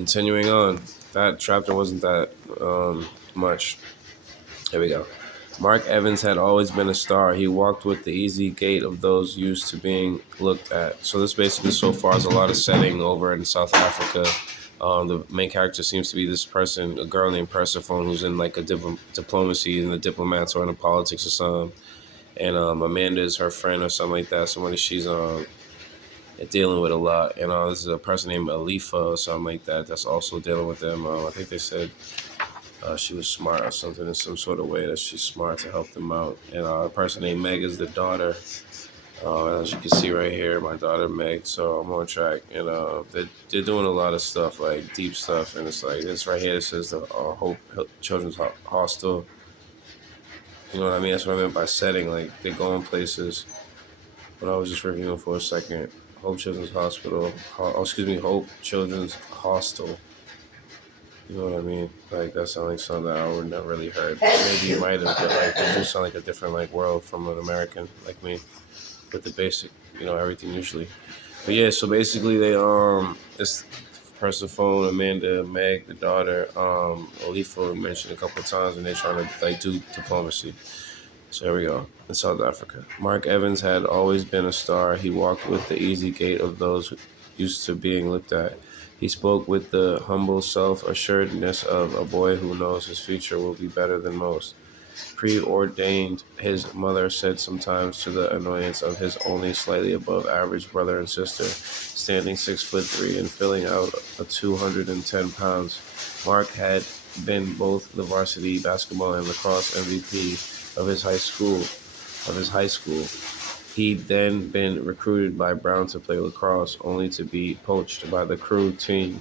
Continuing on, that chapter wasn't that much. Here we go. Mark Evans had always been a star. He walked with the easy gait of those used to being looked at. So this basically so far is a lot of setting over in South Africa. The main character seems to be this person, a girl named Persephone, who's in like a diplomacy in the diplomats or in the politics or something. And Amanda is her friend or something like that. Somebody she's dealing with a lot. And this is a person named Alifa or something like that that's also dealing with them. I think they said she was smart or something in some sort of way that she's smart to help them out. And a person named Meg is the daughter. As you can see right here, my daughter Meg. So I'm on track, and they're doing a lot of stuff, like deep stuff. And it's like this right here. It says the Hope Children's Hostel. You know what I mean? That's what I meant by setting. Like they go in places. But I was just reviewing for a second. Hope Children's Hospital. Hope Children's Hostel. You know what I mean? Like that sounds like something that I would never really heard. Maybe you might have, but like it do sound like a different like world from an American like me, with the basic, everything usually. But yeah, so basically they it's Persephone, Amanda, Meg, the daughter, Olifo mentioned a couple of times, and they're trying to like do diplomacy. So here we go. In South Africa, Mark Evans had always been a star. He walked with the easy gait of those used to being looked at. He spoke with the humble self-assuredness of a boy who knows his future will be better than most. Preordained, his mother said sometimes, to the annoyance of his only slightly above average brother and sister, standing 6'3" and filling out a 210 pounds. Mark had been both the varsity basketball and lacrosse MVP of his high school. He'd then been recruited by Brown to play lacrosse, only to be poached by the crew team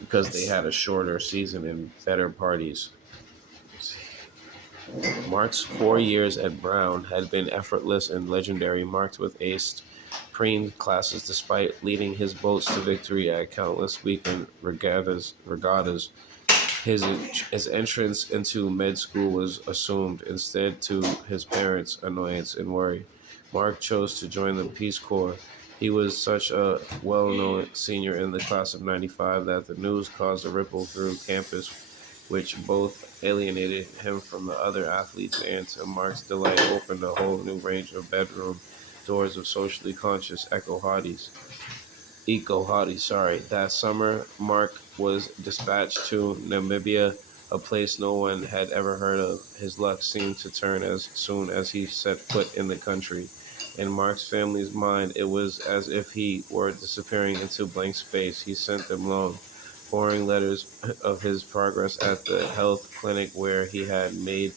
because they had a shorter season and better parties. Mark's 4 years at Brown had been effortless and legendary, marked with aced preem classes despite leading his boats to victory at countless weekend regattas. His entrance into med school was assumed, instead to his parents' annoyance and worry. Mark chose to join the Peace Corps. He was such a well-known senior in the class of 95 that the news caused a ripple through campus, which both alienated him from the other athletes and, to Mark's delight, opened a whole new range of bedroom doors of socially conscious Eco-Hottie. That summer, Mark was dispatched to Namibia, a place no one had ever heard of. His luck seemed to turn as soon as he set foot in the country. In Mark's family's mind, it was as if he were disappearing into blank space. He sent them long, boring letters of his progress at the health clinic where he had made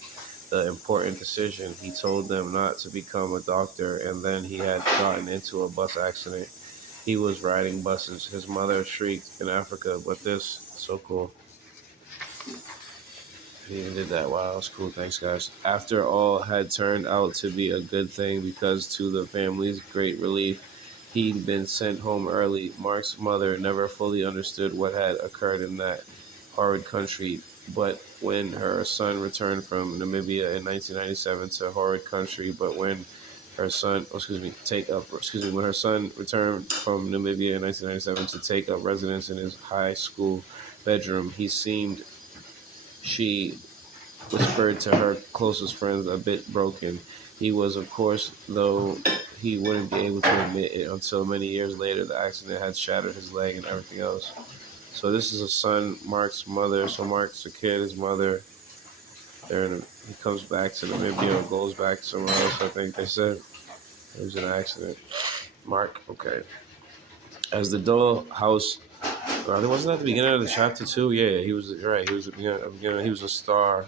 the important decision. He told them not to become a doctor, and then he had gotten into a bus accident. He was riding buses. His mother shrieked in Africa, but this, so cool. He even did that. Wow, that's cool. Thanks, guys. After all had turned out to be a good thing because, to the family's great relief, he'd been sent home early. Mark's mother never fully understood what had occurred in that horrid country, but when her son returned from Namibia in 1997 to horrid country, but when her son, when her son returned from Namibia in 1997 to take up residence in his high school bedroom, she whispered to her closest friends, a bit broken. He was, of course, though he wouldn't be able to admit it until many years later. The accident had shattered his leg and everything else. So this is a son, Mark's mother. So Mark's a kid, his mother. He comes back to Namibia or goes back somewhere else, I think they said. It was an accident. Mark, okay. As the dollhouse, wasn't that the beginning of the chapter too? Yeah, he was right. He was the beginning. He was a star.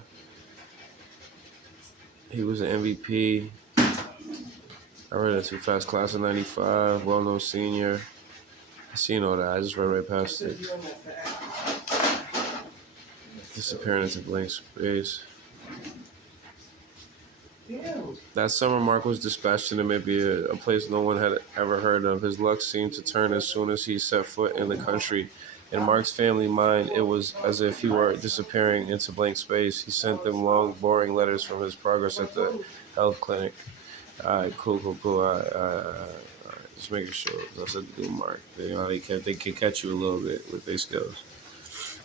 He was an MVP. I read it too fast. Class of '95, well-known senior. I seen all that. I just read right past it. Disappearing into blank space. That summer, Mark was dispatched to Namibia, a place no one had ever heard of. His luck seemed to turn as soon as he set foot in the country. In Mark's family mind, it was as if he were disappearing into blank space. He sent them long, boring letters from his progress at the health clinic. All right, cool. All right. Just making sure. That's a good mark. They can catch you a little bit with their skills.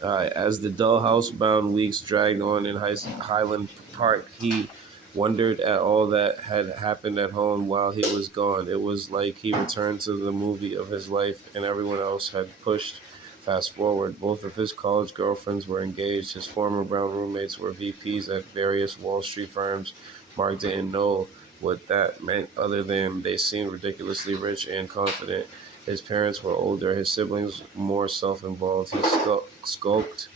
As the dull housebound weeks dragged on in Highland Park, he wondered at all that had happened at home while he was gone. It was like he returned to the movie of his life, and everyone else had pushed fast forward. Both of his college girlfriends were engaged. His former brown roommates were VPs at various Wall Street firms. Mark didn't know what that meant other than they seemed ridiculously rich and confident. His parents were older, his siblings more self involved. He skulked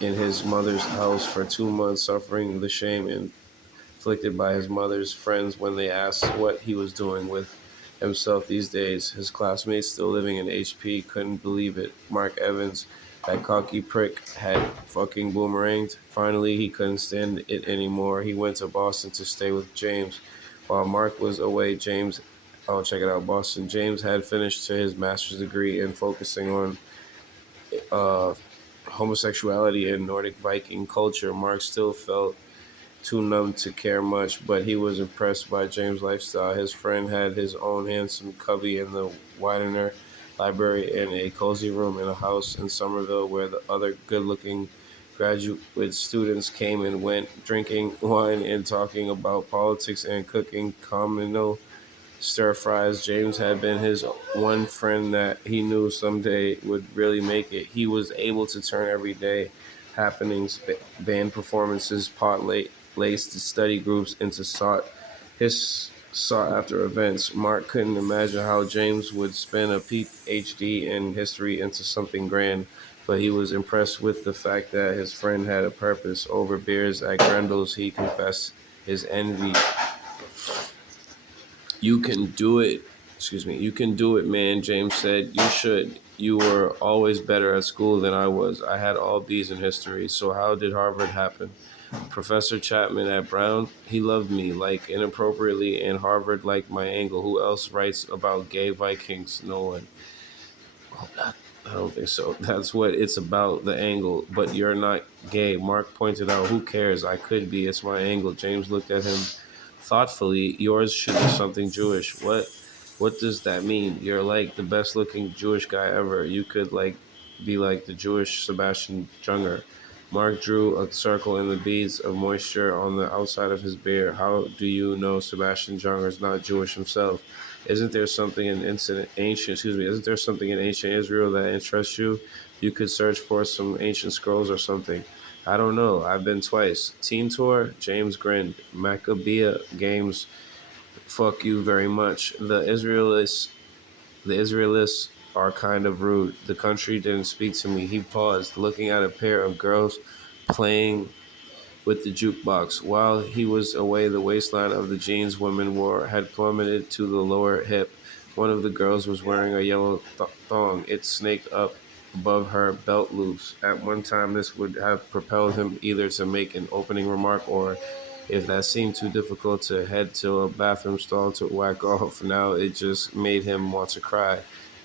in his mother's house for 2 months, suffering the shame inflicted by his mother's friends when they asked what he was doing with himself these days. His classmates, still living in HP, couldn't believe it. Mark Evans, that cocky prick, had fucking boomeranged. Finally, he couldn't stand it anymore. He went to Boston to stay with James. While Mark was away, check it out, Boston. James had finished his master's degree in focusing on uh, homosexuality and Nordic Viking culture. Mark still felt too numb to care much, but he was impressed by James' lifestyle. His friend had his own handsome cubby in the Widener Library and a cozy room in a house in Somerville where the other good-looking graduate students came and went, drinking wine and talking about politics and cooking communal stir fries. James had been his one friend that he knew someday would really make it. He was able to turn everyday happenings, band performances, laced study groups into sought after events. Mark couldn't imagine how James would spin a PhD in history into something grand, but he was impressed with the fact that his friend had a purpose. Over beers at Grendel's, he confessed his envy. You can do it. Excuse me. You can do it, man, James said. You should. You were always better at school than I was. I had all B's in history. So how did Harvard happen? Professor Chapman at Brown, he loved me, like inappropriately, and Harvard liked my angle. Who else writes about gay Vikings? No one. I don't think so. That's what it's about, the angle. But you're not gay. Mark pointed out, who cares? I could be. It's my angle. James looked at him thoughtfully. Yours should be something Jewish. What does that mean? You're like the best looking Jewish guy ever. You could be like the Jewish Sebastian Junger. Mark drew a circle in the beads of moisture on the outside of his beard. How do you know Sebastian Junger is not Jewish himself? Isn't there something in ancient Israel that interests you? You could search for some ancient scrolls or something. I don't know. I've been twice. Teen tour? James grinned. Maccabea games. Fuck you very much. The Israelites are kind of rude. The country didn't speak to me. He paused, looking at a pair of girls playing with the jukebox. While he was away, the waistline of the jeans women wore had plummeted to the lower hip. One of the girls was wearing a yellow thong. It snaked up above her belt loops. At one time, this would have propelled him either to make an opening remark or, if that seemed too difficult, to head to a bathroom stall to whack off. Now it just made him want to cry.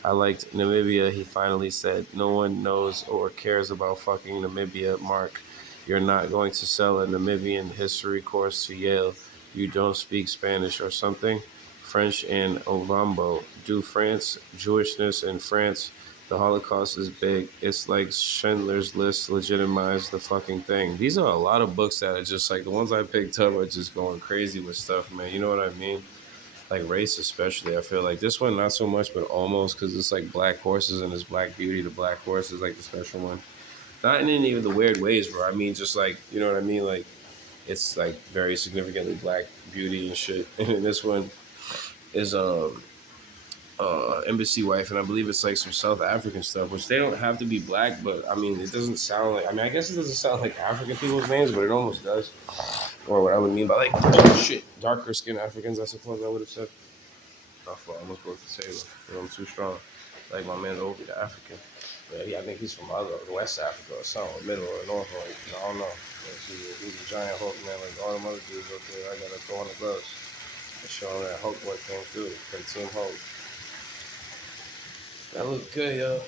I liked Namibia, he finally said. No one knows or cares about fucking Namibia, Mark. You're not going to sell a Namibian history course to Yale. You don't speak Spanish or something? French and Ovambo. Do France, Jewishness in France. The Holocaust is big. It's like Schindler's List legitimized the fucking thing. These are a lot of books that are just like the ones I picked up are just going crazy with stuff, man. You know what I mean? Like race, especially. I feel like this one not so much, but almost because it's like black horses and it's Black Beauty. The black horse is like the special one. Not in any of the weird ways, bro. I mean, just like you know what I mean. Like it's like very significantly Black Beauty and shit. And this one is embassy wife, and I believe it's like some South African stuff, which they don't have to be black, but I mean, it doesn't sound like. I mean, I guess it doesn't sound like African people's names, but it almost does. Or what I would mean by like shit, darker skinned Africans, I suppose I would have said. I almost broke the table. You know, I'm too strong. Like my man Obi, the African. But I think he's from other West Africa or something, middle or north, or I don't know. But he's a giant Hulk, man. Like all them other dudes up there, I gotta throw on the gloves and show him that Hulk boy came through. Like Team Hulk. That looked good, yo.